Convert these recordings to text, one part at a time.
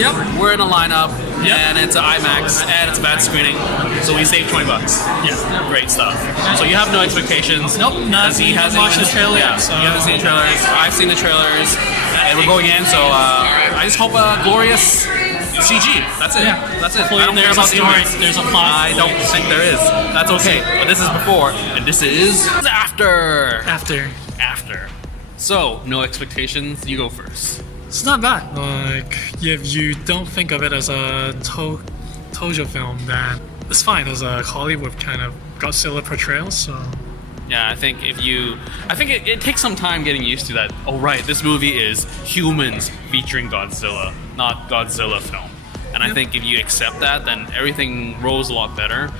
Yep. We're in a lineup, Yep. and it's an IMAX, and it's a bad screening, so we saved $20. Yeah. Great stuff. So you have no expectations. Nope, not He hasn't watched even the trailer. Yeah, So. you haven't seen the trailers. I've seen the trailers, and we're going in. So I just hope glorious CG. That's it. Yeah. That's it. Hopefully I don't care there's about a the story, humans. there's a plot. I don't think there is. That's okay. But this is before, and this is after. After. So no expectations. You go first. It's not bad. Like, if you don't think of it as a Toho film, then it's fine as a Hollywood kind of Godzilla portrayal. So Yeah, I think it takes some time getting used to that. Oh right, this movie is humans featuring Godzilla, not Godzilla film. And I think if you accept that, then everything rolls a lot better.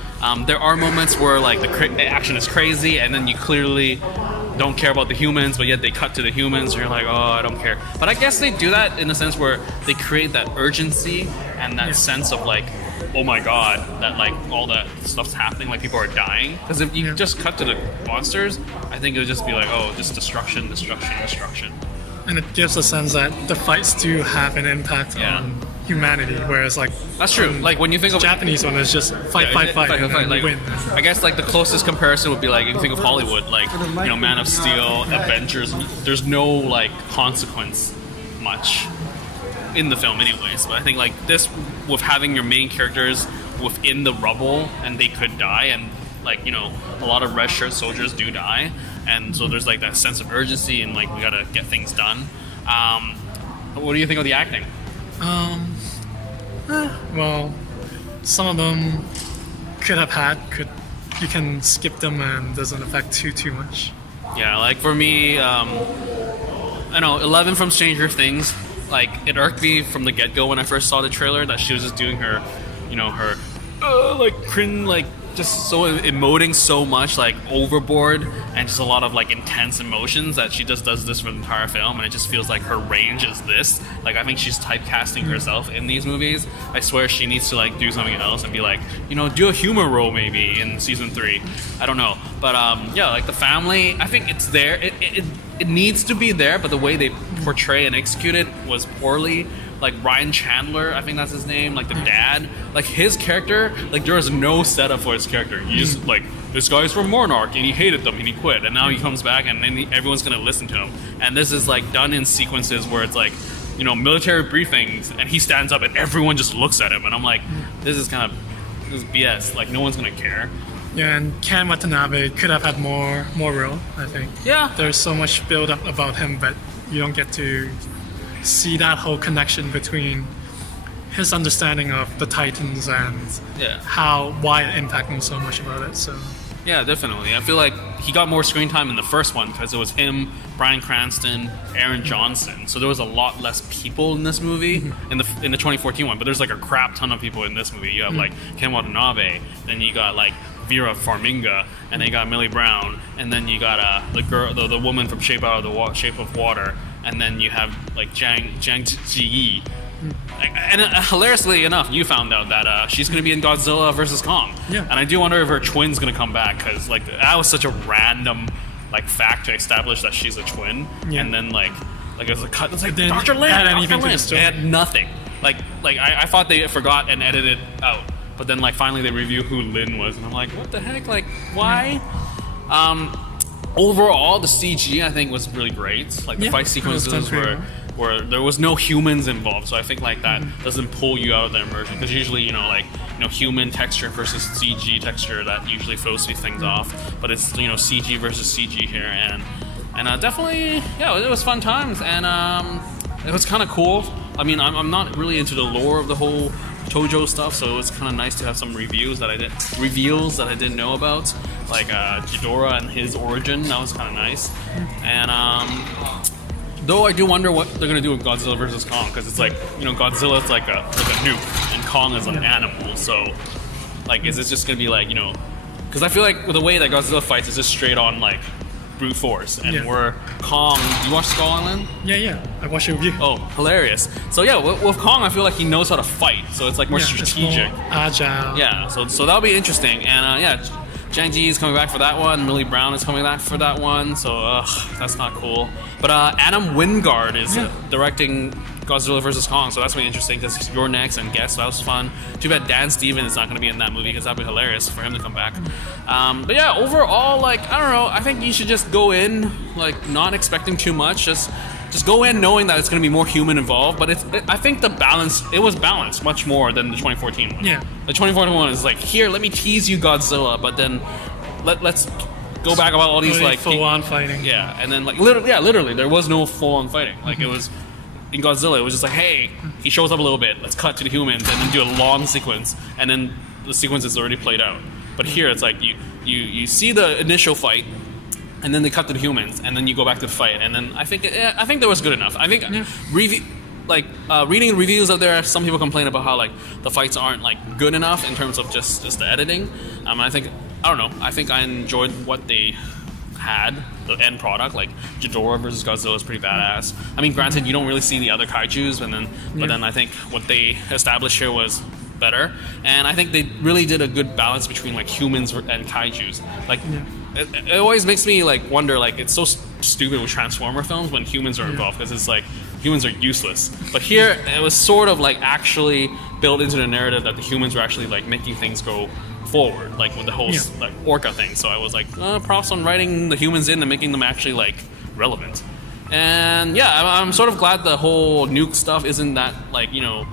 There are moments where like the action is crazy, and then you clearly don't care about the humans, but yet they cut to the humans, and you're like, oh, I don't care. But I guess they do that in a sense where they create that urgency and that sense of like, oh my god, that like all that stuff's happening, like people are dying. Because if you just cut to the monsters, I think it would just be like, oh, just destruction, destruction, destruction. and it gives a sense that the fights do have an impact on humanity, whereas like That's true. Like when you think of Japanese one is just fight, and then like, win. I guess like the closest comparison would be like if you think of Hollywood, like you know, Man of Steel, Avengers. There's no like consequence much in the film, anyways. But I think like this, with having your main characters within the rubble and they could die, and like you know, a lot of red shirt soldiers do die, and so there's like that sense of urgency and like we gotta get things done. What do you think of the acting? Well, some of them you can skip them and doesn't affect too much. Yeah, like for me, I know 11 from Stranger Things. Like it irked me from the get-go when I first saw the trailer that she was just doing her, you know, her like cringe, like just so emoting so much, like overboard, and just a lot of like intense emotions that she just does this for the entire film, and it just feels like her range is this. Like I think she's typecasting herself in these movies. I swear she needs to like do something else and be like, you know, do a humor role maybe in season 3. I don't know, but yeah, like the family, I think it's there. It needs to be there, but the way they portray and execute it was poorly. Like Ryan Chandler, I think that's his name, like the dad, like his character, like there was no setup for his character. He just like, this guy's from Monarch and he hated them and he quit, and now he comes back and then everyone's gonna listen to him. And this is like done in sequences where it's like, you know, military briefings, and he stands up and everyone just looks at him, and I'm like, this is BS. Like no one's gonna care. Yeah, and Ken Watanabe could have had more role, I think. Yeah. There's so much build up about him, but you don't get to see that whole connection between his understanding of the Titans and why it impacted him so much about it. So yeah, definitely. I feel like he got more screen time in the first one because it was him, Bryan Cranston, Aaron Johnson. So there was a lot less people in this movie in the 2014 one. But there's like a crap ton of people in this movie. You have like Ken Watanabe, then you got like Vera Farmiga, and then you got Millie Brown, and then you got the girl, the woman from Shape of Water, and then you have like Zhang Ziyi. And hilariously enough, you found out that she's going to be in Godzilla vs. Kong. Yeah. And I do wonder if her twin's going to come back, because like that was such a random like fact to establish that she's a twin. Yeah. And then like it was a cut. It's like Dr. Lin. They had nothing. Like I thought they forgot and edited out. But then like finally they review who Lin was, and I'm like, what the heck? Like why? Overall, the CG I think was really great. Like the fight sequences where there was no humans involved, so I think like that doesn't pull you out of the immersion, because usually human texture versus CG texture, that usually throws these things off. But it's CG versus CG here, and definitely it was fun times, and it was kind of cool. I mean, I'm not really into the lore of the whole Toho stuff, so it was kind of nice to have some reveals that I didn't know about, like Ghidorah and his origin. That was kind of nice. And though I do wonder what they're gonna do with Godzilla vs. Kong, because it's like Godzilla's like a nuke and Kong is an animal. So like, is it just gonna be like because I feel like with the way that Godzilla fights is just straight on like brute force, and where Kong, you watch Skull Island? Yeah, I watched it with you. Oh, hilarious. So yeah, with Kong I feel like he knows how to fight, so it's like more strategic, it's more agile. Yeah, so that'll be interesting. And Zhang Ziyi is coming back for that one. Millie Brown is coming back for that one. So that's not cool. But Adam Wingard is directing Godzilla vs. Kong, so that's really interesting because you're next and guest, so that was fun. Too bad Dan Stevens is not going to be in that movie because that'd be hilarious for him to come back. But yeah, overall, like, I don't know, I think you should just go in, like, not expecting too much, just go in knowing that it's going to be more human involved, but I think it was balanced much more than the 2014 one. Yeah. The 2014 one is like, here, let me tease you Godzilla, but then let's go back about all these, really like... full-on fighting. Yeah, and then, like, literally, there was no full-on fighting. Like, it was... In Godzilla, it was just like, hey, he shows up a little bit, let's cut to the humans, and then do a long sequence, and then the sequence is already played out. But here, it's like, you see the initial fight, and then they cut to the humans, and then you go back to the fight, and then I think that was good enough. I think reading reviews out there, some people complain about how, like, the fights aren't, like, good enough in terms of just the editing. I think I enjoyed what they had, the end product. Like, Ghidorah versus Godzilla is pretty badass. I mean, granted, you don't really see the other kaijus, but then I think what they established here was better, and I think they really did a good balance between, like, humans and kaijus. Like, it always makes me, like, wonder, like, it's so stupid with Transformer films when humans are involved, because it's like humans are useless. But here, it was sort of, like, actually built into the narrative that the humans were actually, like, making things go forward, like with the whole like orca thing. So I was like, props on writing the humans in and making them actually, like, relevant. And yeah, I'm sort of glad the whole nuke stuff isn't that, like, you know,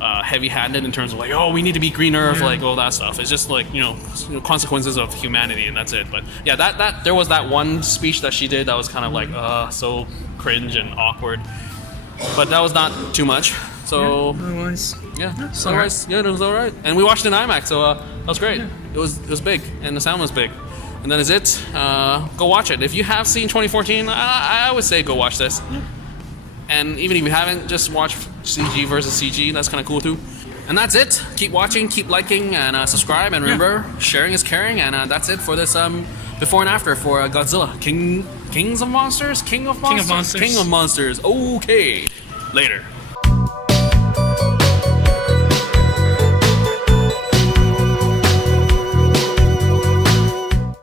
heavy-handed in terms of, like, oh, we need to beat Green Earth, like, all that stuff. It's just like, you know, consequences of humanity, and that's it. But yeah, that there was that one speech that she did that was kind of like so cringe and awkward, but that was not too much. So Otherwise, it was all right. And we watched it in IMAX, so that was great. It was big, and the sound was big. And that is it. Go watch it. If you have seen 2014, I would say go watch this. And even if you haven't, just watch CG versus CG. That's kind of cool too. And that's it. Keep watching, keep liking, and subscribe. And remember, sharing is caring. And that's it for this before and after for Godzilla. King of Monsters. Okay. Later.